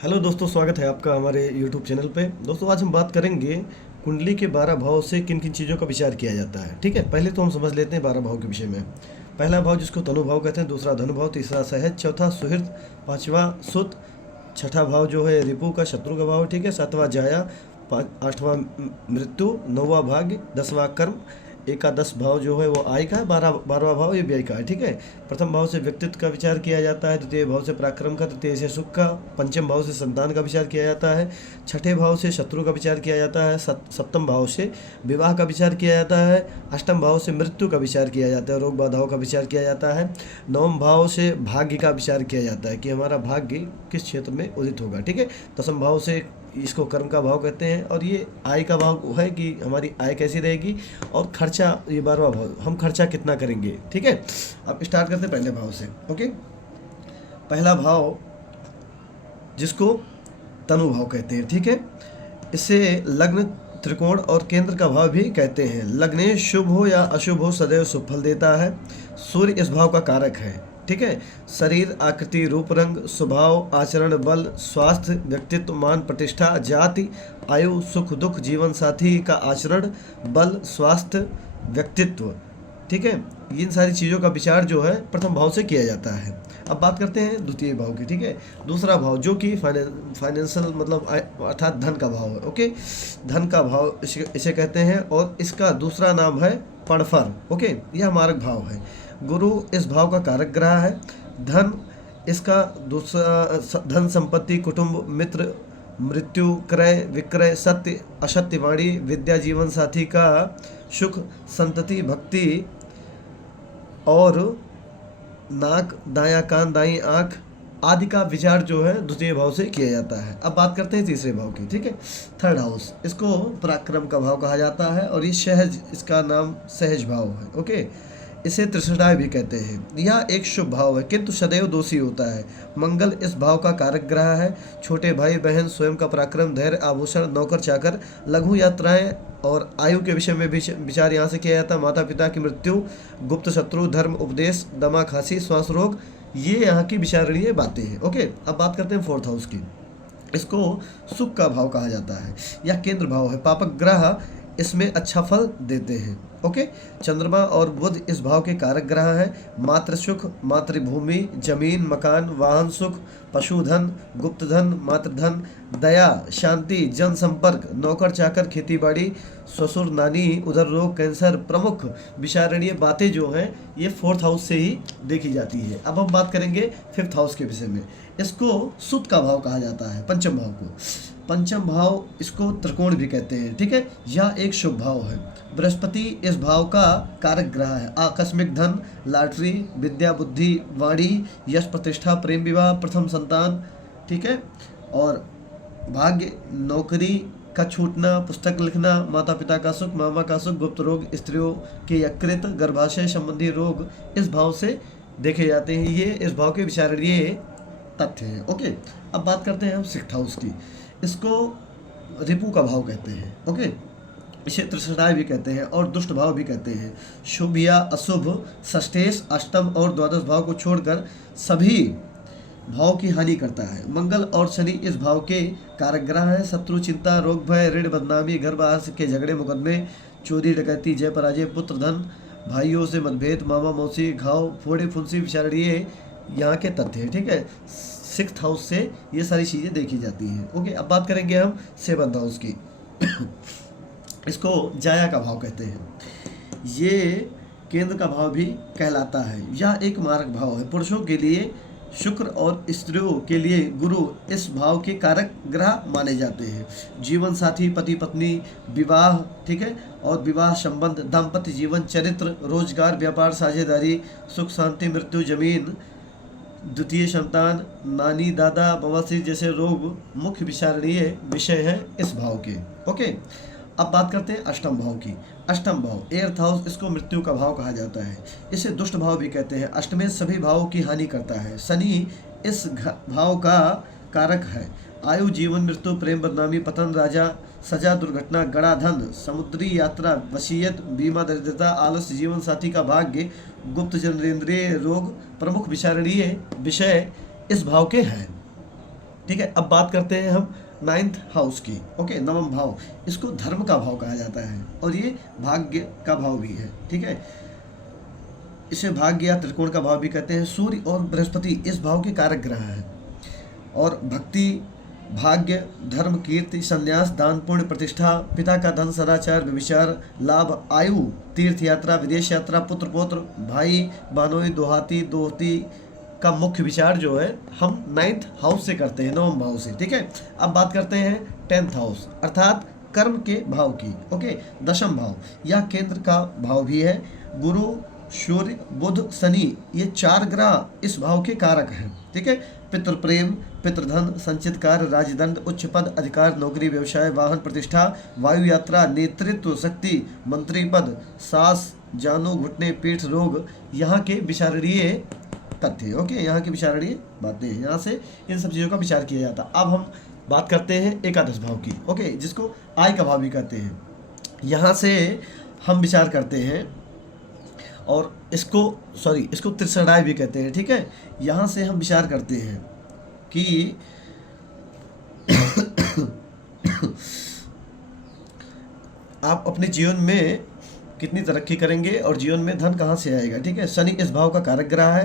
Hello दोस्तों, स्वागत है आपका हमारे यूट्यूब चैनल पे। दोस्तों, आज हम बात करेंगे कुंडली के 12 भाव से किन किन चीज़ों का विचार किया जाता है। ठीक है, पहले तो हम समझ लेते हैं 12 भाव के विषय में। पहला भाव जिसको तनु भाव कहते हैं, दूसरा धनु भाव, तीसरा सहज, चौथा सुहृद, पांचवा सुत, छठा भाव जो है रिपु का, शत्रु का भाव। ठीक है, सातवां जाया, आठवां मृत्यु, नौवां भाग्य, 10वां कर्म, एकादश भाव जो है वो आय का है, 12वां भाव ये व्यय का है। ठीक है, प्रथम भाव से व्यक्तित्व का विचार किया जाता है, द्वितीय भाव से पराक्रम का, तृतीय से सुख का, पंचम भाव से संतान का विचार किया जाता है, छठे भाव से शत्रु का विचार किया जाता है, सप्तम भाव से विवाह का विचार किया जाता है, अष्टम भाव से मृत्यु का विचार किया जाता है, रोग बाधाओं का विचार किया जाता है, नवम भाव से भाग्य का विचार किया जाता है कि हमारा भाग्य किस क्षेत्र में उदित होगा। ठीक है, दसम भाव से इसको कर्म का भाव कहते हैं, और ये आय का भाव है कि हमारी आय कैसी रहेगी, और खर्चा ये 12वां भाव, हम खर्चा कितना करेंगे। ठीक है, अब स्टार्ट करते हैं पहले भाव से। ओके, पहला भाव जिसको तनु भाव कहते हैं। ठीक है, इसे लग्न, त्रिकोण और केंद्र का भाव भी कहते हैं। लग्ने शुभ हो या अशुभ हो, सदैव शुभ फल देता है। सूर्य इस भाव का कारक है। ठीक है, शरीर, आकृति, रूप, रंग, स्वभाव, आचरण, बल, स्वास्थ्य, व्यक्तित्व, मान, प्रतिष्ठा, जाति, आयु, सुख दुख, जीवन साथी का आचरण, बल, स्वास्थ्य, व्यक्तित्व। ठीक है, इन सारी चीज़ों का विचार जो है प्रथम भाव से किया जाता है। अब बात करते हैं द्वितीय भाव की। ठीक है, दूसरा भाव जो कि फाइनेंशियल मतलब अर्थात धन का भाव है। ओके, धन का भाव इसे कहते हैं, और इसका दूसरा नाम है पणफर। ओके, यह मार्ग भाव है। गुरु इस भाव का कारक ग्रह है। धन इसका दूसरा, धन, संपत्ति, कुटुंब, मित्र, मृत्यु, क्रय विक्रय, सत्य असत्य वाणी, विद्या, जीवन साथी का सुख, संतति, भक्ति, और नाक, दायां कान, दाईं आँख आदि का विचार जो है द्वितीय भाव से किया जाता है। अब बात करते हैं तीसरे भाव की। ठीक है, थर्ड हाउस, इसको पराक्रम का भाव कहा जाता है, और ये सहज, इसका नाम सहज भाव है। ओके, इसे त्रिशटाय भी कहते हैं। यह एक शुभ भाव है किंतु सदैव दोषी होता है। मंगल इस भाव का कारक ग्रह है। छोटे भाई बहन, स्वयं का पराक्रम, धैर्य, आभूषण, नौकर चाकर, लघु यात्राएं और आयु के विषय में भी विचार यहाँ से किया जाता है। माता पिता की मृत्यु, गुप्त शत्रु, धर्म उपदेश, दमा, खांसी, श्वास रोग, ये यहाँ की विचारणीय बातें हैं। ओके, अब बात करते हैं फोर्थ हाउस की। इसको सुख का भाव कहा जाता है। यह केंद्र भाव है। पापक ग्रह इसमें अच्छा फल देते हैं। ओके, चंद्रमा और बुध इस भाव के कारक ग्रह हैं। मातृ सुख, मातृभूमि, जमीन, मकान, वाहन सुख, पशुधन, गुप्तधन, मातृधन, दया, शांति, जन संपर्क, नौकर चाकर, खेती बाड़ी, ससुर, नानी, उधर रोग, कैंसर, प्रमुख विचारणीय बातें जो हैं ये फोर्थ हाउस से ही देखी जाती है। अब हम बात करेंगे फिफ्थ हाउस के विषय में। इसको सुत का भाव कहा जाता है, पंचम भाव को। पंचम भाव इसको त्रिकोण भी कहते हैं। ठीक है, यह एक शुभ भाव है। बृहस्पति इस भाव का कारक ग्रह है। आकस्मिक धन, लॉटरी, विद्या, बुद्धि, वाणी, यश, प्रतिष्ठा, प्रेम विवाह, प्रथम संतान। ठीक है, और भाग्य, नौकरी का छूटना, पुस्तक लिखना, माता पिता का सुख, मामा का सुख, गुप्त रोग, स्त्रियों के यकृत, गर्भाशय संबंधी रोग इस भाव से देखे जाते हैं। ये इस भाव के विचारणीय तथ्य हैं। ओके, अब बात करते हैं हम सिक्स्थ हाउस की। इसको रिपु का भाव कहते हैं। ओके, इसे त्रिशटाय भी कहते हैं और दुष्ट भाव भी कहते हैं। शुभ या अशुभ, षष्ठेश, अष्टम और द्वादश भाव को छोड़कर सभी भाव की हानि करता है। मंगल और शनि इस भाव के कारक ग्रह हैं। शत्रु, चिंता, रोग, भय, ऋण, बदनामी, घर बाहर के झगड़े, मुकदमे, चोरी, डकैती, जय पराजय, पुत्र धन, भाइयों से मतभेद, मामा मौसी, घाव, फोड़े फुंसी विचारणीय यहाँ के तथ्य हैं। ठीक है, सिक्स्थ हाउस से ये सारी चीज़ें देखी जाती हैं। ओके, अब बात करेंगे हम सेवंथ हाउस की। इसको जाया का भाव कहते हैं। ये केंद्र का भाव भी कहलाता है। यह एक मारक भाव है। पुरुषों के लिए शुक्र और स्त्रियों के लिए गुरु इस भाव के कारक ग्रह माने जाते हैं। जीवन साथी, पति पत्नी, विवाह, ठीक है, और विवाह संबंध, दाम्पत्य जीवन, चरित्र, रोजगार, व्यापार, साझेदारी, सुख शांति, मृत्यु, जमीन, द्वितीय संतान, नानी दादा, बवासीर जैसे रोग मुख्य विचारणीय विषय हैं इस भाव के। ओके, अब बात करते हैं अष्टम भाव की। अष्टम भाव, एर्थ हाउस, इसको मृत्यु का भाव कहा जाता है। इसे दुष्ट भाव भी कहते हैं। अष्टमें सभी भावों की हानि करता है। शनि इस भाव का कारक है। आयु, जीवन, मृत्यु, प्रेम, बदनामी, पतन, राजा, सजा, दुर्घटना, गड़ा धन, समुद्री यात्रा, वसीयत, बीमा, दरिद्रता, आलस्य, जीवन साथी का भाग्य, गुप्त जनरेंद्रिय रोग प्रमुख विचारणीय विषय इस भाव के हैं। ठीक है। अब बात करते हैं हम नाइन्थ हाउस की। ओके, नवम भाव, इसको धर्म का भाव कहा जाता है और ये भाग्य का भाव भी है। ठीक है, इसे भाग्य या त्रिकोण का भाव भी कहते हैं। सूर्य और बृहस्पति इस भाव के कारक ग्रह हैं और भक्ति, भाग्य, धर्म, कीर्ति, संन्यास, दान, पुण्य, प्रतिष्ठा, पिता का धन, सदाचार, व्यभिचार, लाभ, आयु, तीर्थ यात्रा, विदेश यात्रा, पुत्र पौत्र, भाई बहनोई, दोहाती दोहती का मुख्य विचार जो है हम नाइन्थ हाउस से करते हैं, नवम भाव से। ठीक है, अब बात करते हैं टेंथ हाउस अर्थात कर्म के भाव की। ओके, दशम भाव यह केंद्र का भाव भी है। गुरु, सूर्य, बुध, शनि ये 4 ग्रह इस भाव के कारक हैं। ठीक है, पितृ प्रेम, पितृधन, संचित कार्य, राजदंड, उच्च पद, अधिकार, नौकरी, व्यवसाय, वाहन, प्रतिष्ठा, वायु यात्रा, नेतृत्व, शक्ति, मंत्री पद, सास, जानू, घुटने, पीठ रोग यहाँ के विचारणीय तथ्य। ओके, यहाँ की विचारणीय बातें, यहाँ से इन सब चीज़ों का विचार किया जाता है। अब हम बात करते हैं एकादश भाव की। ओके, जिसको आय का भाव भी कहते हैं। यहाँ से हम विचार करते हैं और इसको त्रिसराय भी कहते हैं। ठीक है, यहाँ से हम विचार करते हैं कि आप अपने जीवन में कितनी तरक्की करेंगे और जीवन में धन कहाँ से आएगा। ठीक है, शनि इस भाव का कारक ग्रह है।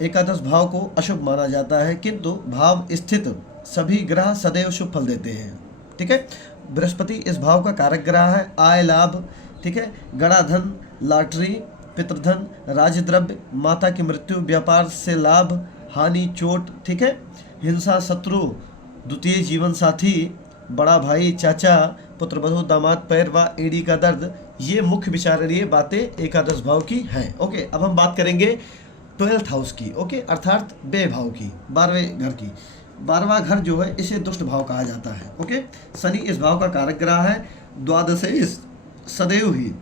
एकादश भाव को अशुभ माना जाता है, किंतु भाव स्थित सभी ग्रह सदैव शुभ फल देते हैं। ठीक है, बृहस्पति इस भाव का कारक ग्रह है। आय, लाभ, ठीक है, गड़ा धन, लॉटरी, पितृधन, राजद्रव्य, माता की मृत्यु, व्यापार से लाभ, हानि, चोट, ठीक है, हिंसा, शत्रु, द्वितीय जीवन साथी, बड़ा भाई, चाचा, पुत्र वधू, दामाद, पैर व एड़ी का दर्द, ये मुख्य विचारणीय बातें एकादश भाव की हैं। ओके, अब हम बात करेंगे 12th हाउस की। ओके, अर्थात व्यय भाव की, 12वें घर की। 12वां घर जो है इसे दुष्ट भाव कहा जाता है। ओके, शनि इस भाव का कारक ग्रह है। द्वादशेश सदैव ही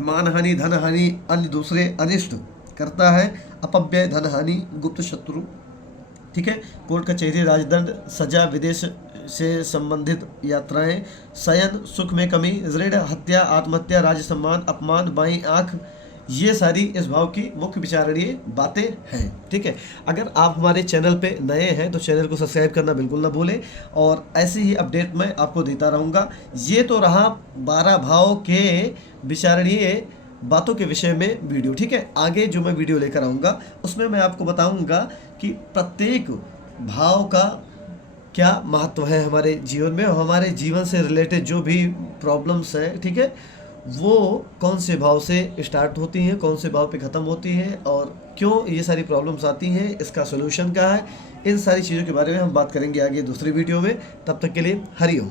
मानहानि, धन हानि, अन्य दूसरे अनिष्ट करता है। अपव्यय, धन हानि, गुप्त शत्रु, ठीक है, कोर्ट कचहरी, राजदंड, सजा, विदेश से संबंधित यात्राएं, शयन, सुख में कमी, ऋण, हत्या, आत्महत्या, राज सम्मान, अपमान, बाईं आंख, ये सारी इस भाव की मुख्य विचारणीय बातें हैं। ठीक है, अगर आप हमारे चैनल पे नए हैं तो चैनल को सब्सक्राइब करना बिल्कुल ना भूलें और ऐसे ही अपडेट मैं आपको देता रहूँगा। ये तो रहा 12 भाव के विचारणीय बातों के विषय में वीडियो। ठीक है, आगे जो मैं वीडियो लेकर आऊँगा उसमें मैं आपको बताऊँगा कि प्रत्येक भाव का क्या महत्व है हमारे जीवन में और हमारे जीवन से रिलेटेड जो भी प्रॉब्लम्स है, ठीक है, वो कौन से भाव से स्टार्ट होती हैं, कौन से भाव पे ख़त्म होती हैं और क्यों ये सारी प्रॉब्लम्स आती हैं, इसका सोल्यूशन क्या है, इन सारी चीज़ों के बारे में हम बात करेंगे आगे दूसरी वीडियो में। तब तक के लिए हरि ओम।